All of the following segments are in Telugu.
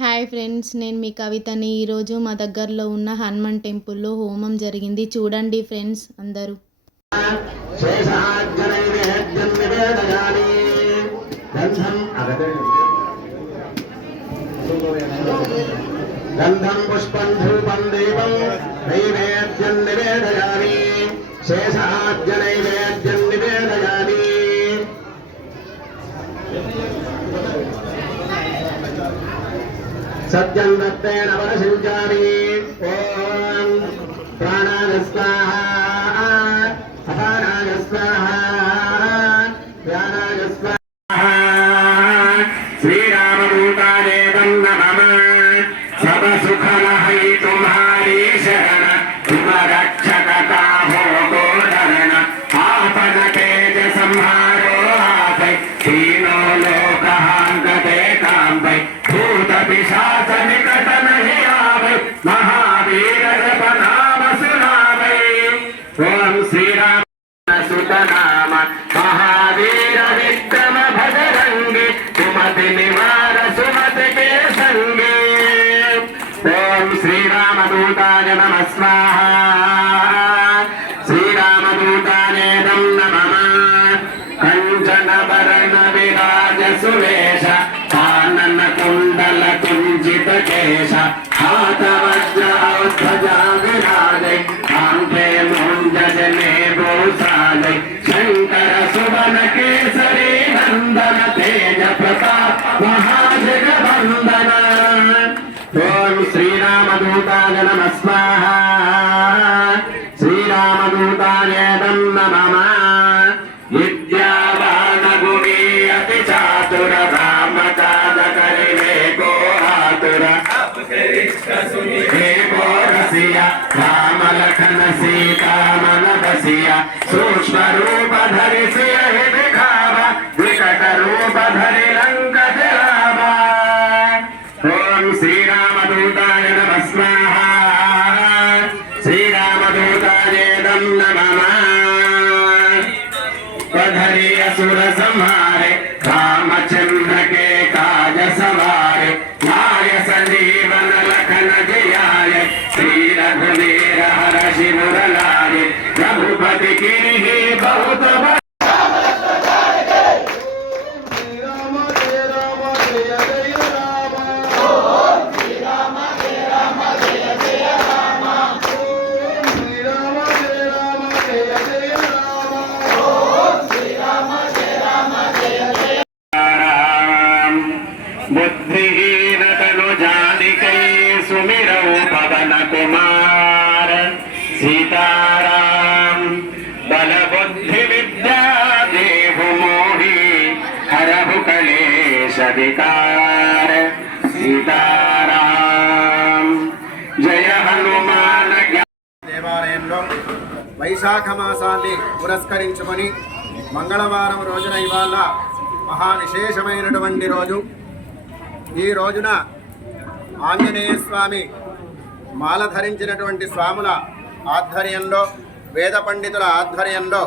హాయ్ ఫ్రెండ్స్, నేను మీ కవితని. ఈరోజు మా దగ్గరలో ఉన్న హనుమాన్ టెంపుల్లో హోమం జరిగింది. చూడండి ఫ్రెండ్స్ అందరూ. గంధం పుష్పం ధూపం దీపం నైవేద్యం నివేదయామి శేషాద్య నైవేద్యం నివేదయామి సత్యం దత్తేన వరసించామి. ఓం ప్రాణాయ స్వాహా అపానాయ స్వాహా ధ్యానాయ స్వాహా. శ్రీరామదూతాయ నమః. सब सुख लहै तुम्हारी शरण, तुम रक्षकता हो को धरण. आपन तेज संहारो आपै, तीनों लोक हांकते कांपै. भूत पिशाच निकट नहीं आवै, महावीर जप नाम सुनावै. ओम श्री राम सुत नाम महावीर विक्रम भजरंगी, सुमति निवार सुमति के संगी. ओम श्रीरामदूताय नमः स्वाहा. श्रीरामदूताय नमः. कंचन वरण विराज सुवेश, कानन कुंडल कुंजित केश, हाथ वज्र ध्वजा विराजै, कांधे मुंज जनेऊ साजै. शंकर सुवन केसरी नंदन, तेज प्रताप महाजगवंदन. ओम श्रीरामदूताय नमः स्वाहा. श्रीरामदूताय नमः. विद्यावान गुणी अति चातुर, राम काज करिवे को आतुर. हे को रसिया, राम लखन सीता मन बसिया. सूक्ष्म रूप धरि सियहि दिखावा, विकट रूप धरि लंक जरावा. ओम श्रीरामदूताय नमः स्वाहा. श्रीरामदूताय नमः. पधरि असुर संहारे, रामचंद्र के काज सवारे. लाय संजीवन लखन जियाय, श्री रघुवीर हरषि मुरलाय. रघुपति कीन्हि बहुत बुद्धिहीन तनु जानिकै, सुमिरौ पवन कुमार. सीताराम बल बुद्धि विद्या देहु मोहि, हरहु कलेश विकार. सीताराम जय हनुमान. దేవాలయంలో వైశాఖ మాసాన్ని పురస్కరించుకొని మంగళవారం రోజున ఇవాళ మహా విశేషమైనటువంటి రోజు. ఈ రోజున ఆంజనేయ స్వామి మాల ధరించినటువంటి స్వాముల ఆధ్వర్యంలో, వేద పండితుల ఆధ్వర్యంలో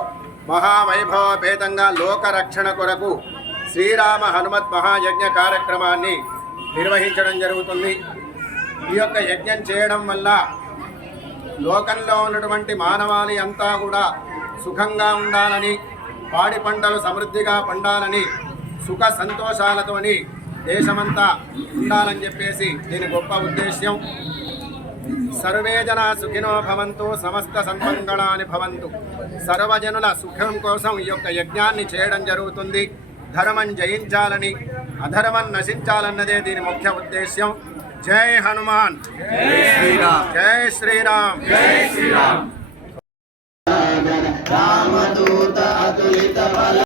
మహావైభవపేతంగా లోకరక్షణ కొరకు శ్రీరామ హనుమత్ మహాయజ్ఞ కార్యక్రమాన్ని నిర్వహించడం జరుగుతుంది. ఈ యొక్క యజ్ఞం చేయడం వల్ల లోకంలో ఉన్నటువంటి మానవాళి అంతా కూడా సుఖంగా ఉండాలని, పాడి పంటలు సమృద్ధిగా పండాలని, సుఖ సంతోషాలతోని దేశమంతా ఉండాలని చెప్పేసి దీని గొప్ప ఉద్దేశ్యం. సర్వే జనా సుఖినో భవంతు, సమస్త సన్మంగళాని భవంతు. సర్వజనుల సుఖం కోసం ఈ యొక్క యజ్ఞాన్ని చేయడం జరుగుతుంది. ధర్మం జయించాలని, అధర్మం నశించాలన్నదే దీని ముఖ్య ఉద్దేశ్యం. జై హనుమాన్. జై శ్రీరామ్. జై శ్రీరామ్. జై శ్రీరామ్. రామదూత అతులిత